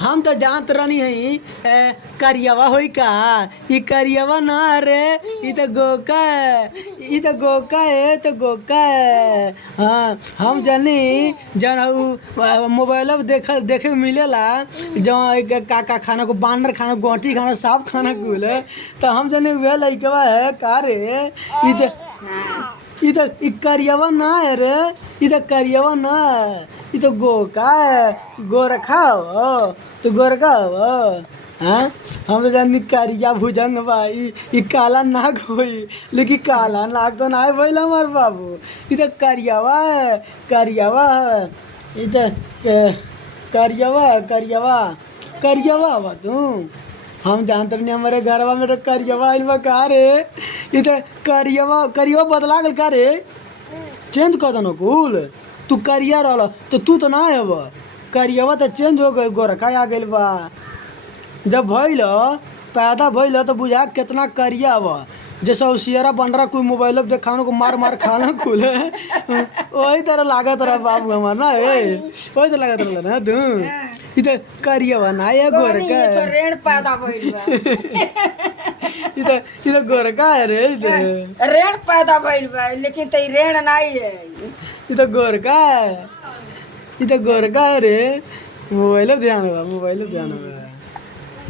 हम तो जानत रहनी है करियावा होई का ई करियावा ना रे ई तो गोका है ई तो गोका है तो गोका है। हाँ हम जानी जन मोबाइल देखे मिलेला जहाँ काका खाना को बानर खाना गोटी खाना सांप खाना कुल तो हम जानी वह लइकवा है का रे ई करियावा ना है रे ई तो करियावा ना है ई तो गोका है गोरखा हो तो गोरखा हो। हाँ हम तो जानी करिया भुजंग भाई ई काला नाग होई लेकिन काला नाग तो ना भइल हमार बाबू ई तो करियावा है करियावा है ई तो करियावा करियावा करियावा बा तू हम जानते नहीं हमारे घरवा में तो करियावा आइल बा का रे ई तो करियावा बदला गल का रे चेंज कर दनो कुल तू करिया रहल तो तू तो ना है करियावा तो चेंज हो गई गोरखा आ गइल बा जब भइल पैदा भइल तो बुझा कितना करिया बा जैसे होशियारा बन रहा कोई मोबाइल देखाने को मार मार खाना खुले वही तरह लागत रहा बाबू हमार ना वही तरह लागत रहा ना तू इधर करिया बना ये गोरका रेण पैदा भइल बा इधर गोरका है रे इधर रेण पैदा भइल बा लेकिन तई रेण नहीं है इधर गोरका है रे मोबाइल ध्यान बा मोबाइल ध्यान बा।